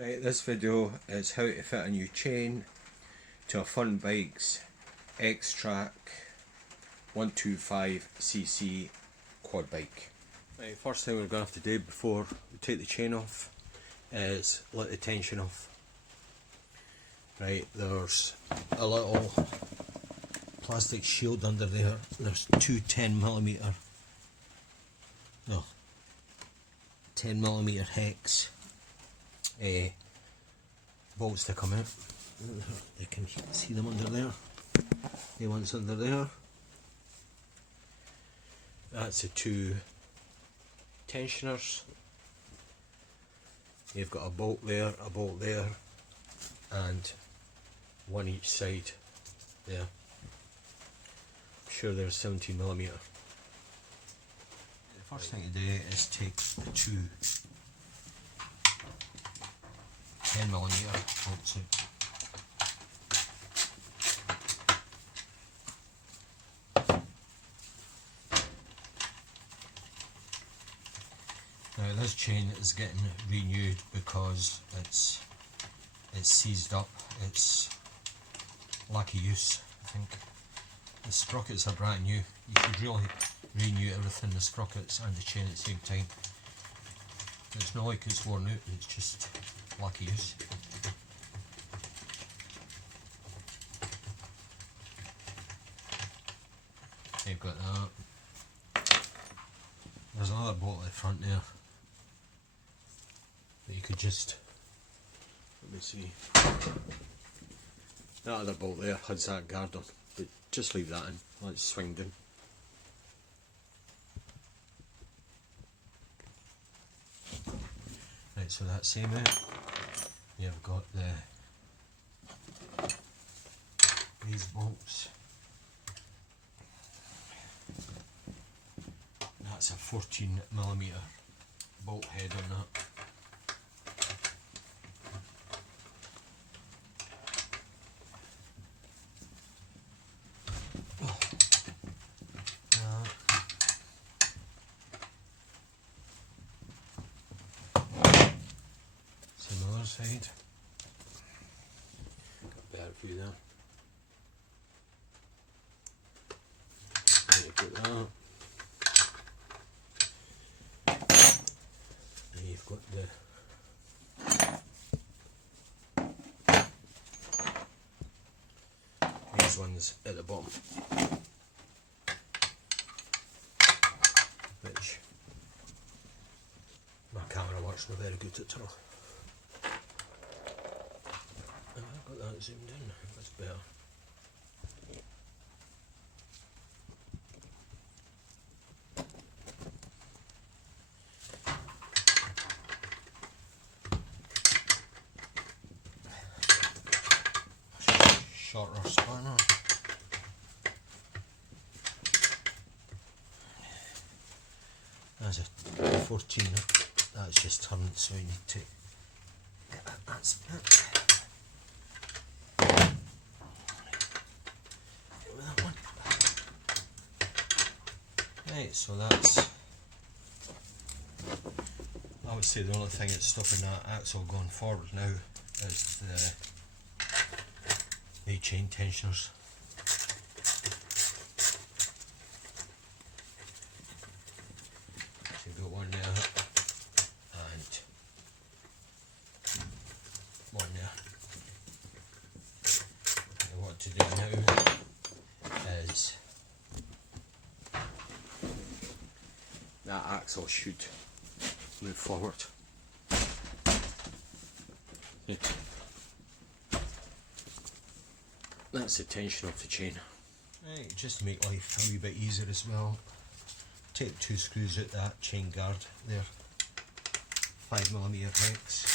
Right, this video is how to fit a new chain to a Fun Bikes Xtrax 125cc quad bike. Right, first thing we're going to have to do before we take the chain off is let the tension off. Right, there's a little plastic shield under there. There's two 10mm hex bolts to come out. You can see them under there. The ones under there. That's the two tensioners. You've got a bolt there, and one each side there. I'm sure there's 17mm. The first thing to do is take the two 10mm bolts out. Now this chain is getting renewed because it's seized up. It's lack of use, I think. The sprockets are brand new. You should really renew everything, the sprockets and the chain at the same time. It's not like it's worn out, it's just lack of use. You've got that. There's another bolt at the front there that you could just, let me see, that other bolt there has that guard on, but just leave that in, let's swing down. Right, so that's same out. You've got these bolts. That's a 14mm bolt head on that. Same other side. Got a better view there. There you put that. And you've got these ones at the bottom, which my camera works not very good at all. I've got that zoomed in, that's better. Shorter spanner. There's a 14, that's just turned, so you need to get that split. With that one. Right, so that's, I would say the only thing that's stopping that axle going forward now is the chain tensioners. So you've got one there and one there. And what to do now is that axle should move forward. That's the tension of the chain. Right, just to make life a wee bit easier as well, take two screws out that chain guard there, 5mm hex.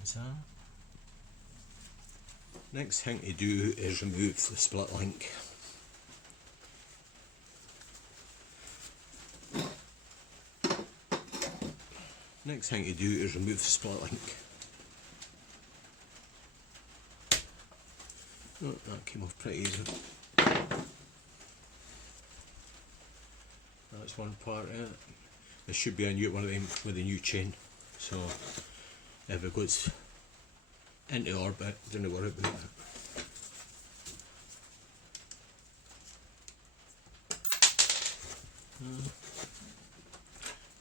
That's that. Next thing to do is remove the split link. Next thing to do is remove the split link. Oh, that came off pretty easy. That's one part of it. There should be a new one of them with a new chain, so if it goes into orbit, don't worry about it.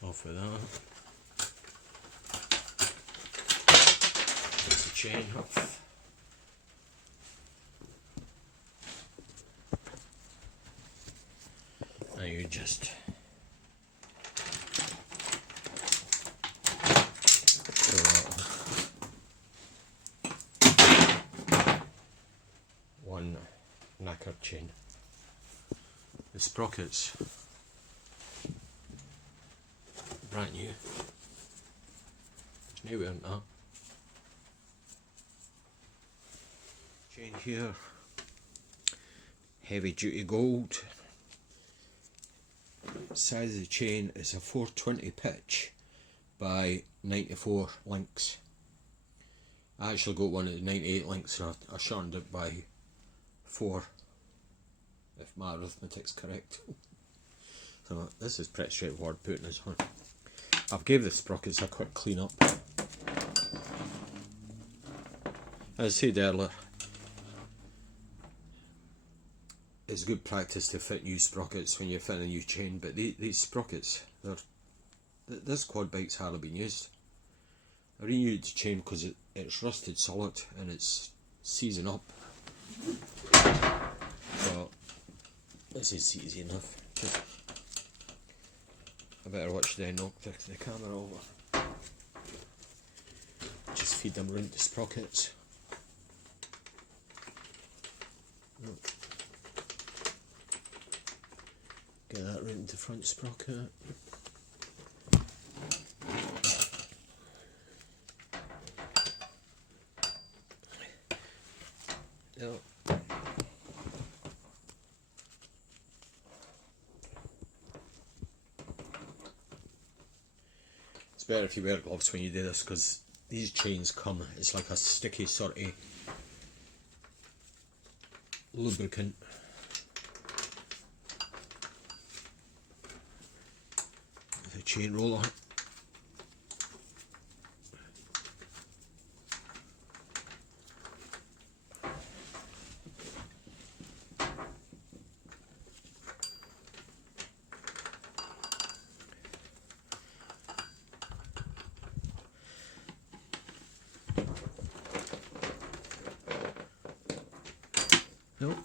Off with that. Get the chain off. Now you just throw that on. One knackered chain. The sprockets, brand new. There's no way on that. Chain here, heavy duty gold. Size of the chain is a 420 pitch by 94 links. I actually got one at the 98 links, so I shortened it by 4, if my arithmetic's correct. So this is pretty straightforward putting this on. I've gave the sprockets a quick clean up. As I said earlier, it's good practice to fit new sprockets when you're fitting a new chain, but these sprockets, this quad bike's hardly been used. I renewed the chain because it's rusted solid and it's seizing up. So this is easy enough. I better watch the knock the camera over. Just feed them round the sprockets. Get that right into the front sprocket. Yep. It's better if you wear gloves when you do this, because these chains come, it's like a sticky sort of lubricant. The chain roller. Nope.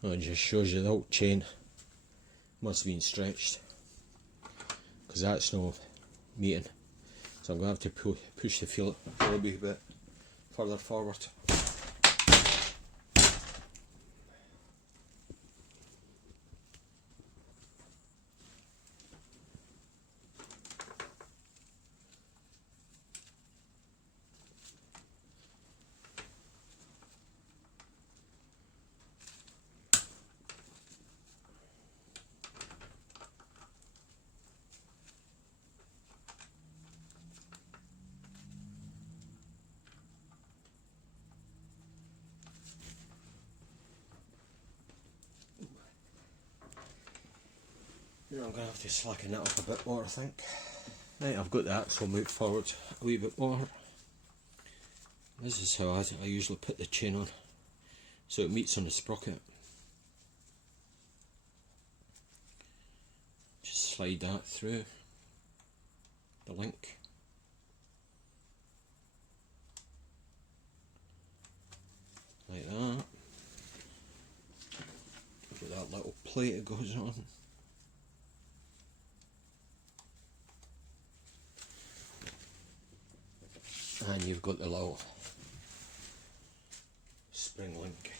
Well, it just shows you the old chain must have been stretched, because that's no meeting, so I'm going to have to push the feel a little bit further forward. Now I'm going to have to slacken that up a bit more, I think. Right, I've got that, so I'll move forward a wee bit more. This is how I usually put the chain on, so it meets on the sprocket. Just slide that through the link. Like that. that little plate it goes on. And you've got the little spring link.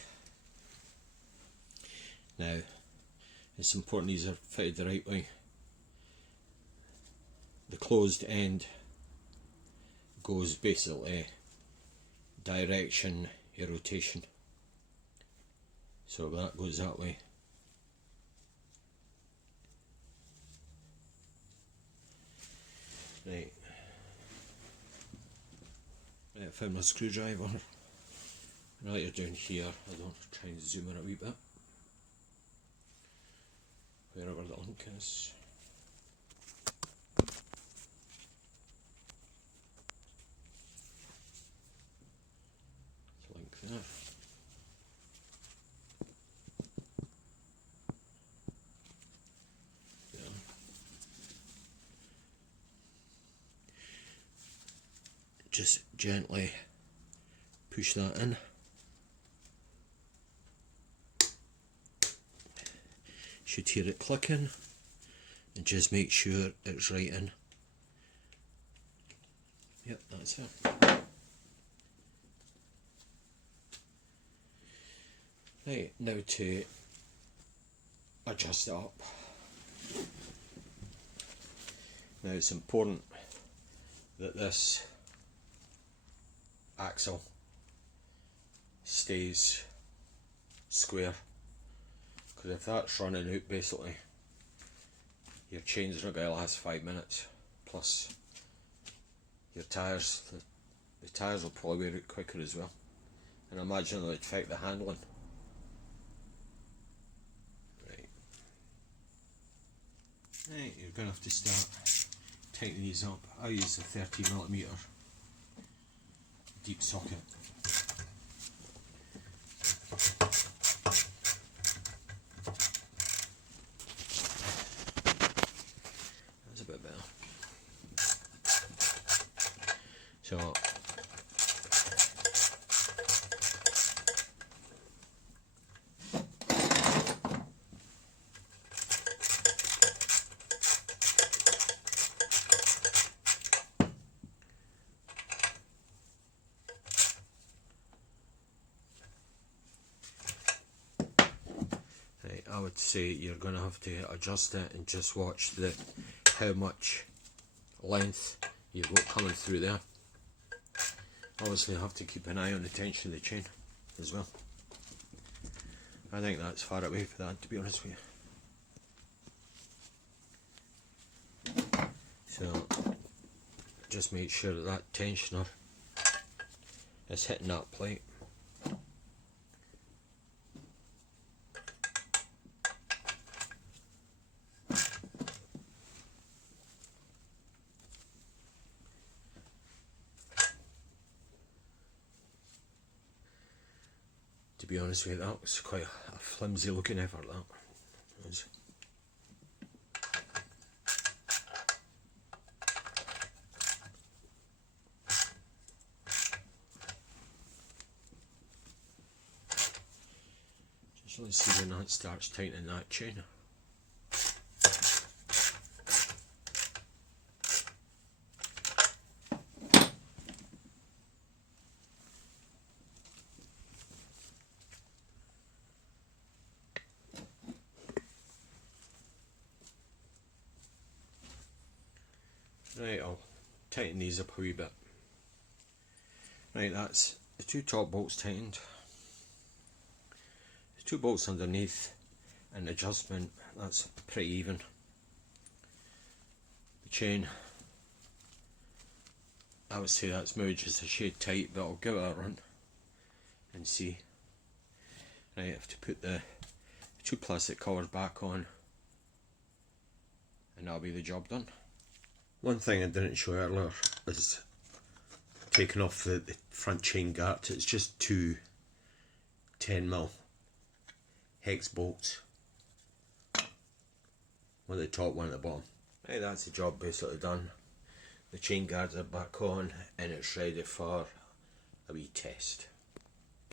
Now, it's important these are fitted the right way. The closed end goes basically direction your rotation, so that goes that way. Right, I found my screwdriver. Right, you're down here. I don't try and zoom in a wee bit. Wherever the link is. Link there. There. Just gently push that in. Should hear it clicking, and just make sure it's right in. Yep, that's it. Right, now to adjust it up. Now it's important that this axle stays square, because if that's running out, basically your chain's not going to last 5 minutes, plus your tyres, the tyres will probably wear out quicker as well, and I imagine it'll affect the handling. Right, you're going to have to start tightening these up. I use the 30mm deep socket. That's a bit better. So I would say you're going to have to adjust it and just watch how much length you've got coming through there. Obviously you have to keep an eye on the tension of the chain as well. I think that's far away for that, to be honest with you. So just make sure that tensioner is hitting that plate. To be honest with you, that was quite a flimsy looking effort, that was. Just let's see when that starts tightening that chain. Right, I'll tighten these up a wee bit. Right, that's the two top bolts tightened. The two bolts underneath and adjustment, that's pretty even. The chain, I would say that's maybe just a shade tight, but I'll give it a run and see. Right, I have to put the two plastic covers back on, and that'll be the job done. One thing I didn't show earlier is taking off the front chain guard. It's just two 10mm hex bolts, one at the top, one at the bottom. Right, that's the job basically done. The chain guards are back on and it's ready for a wee test.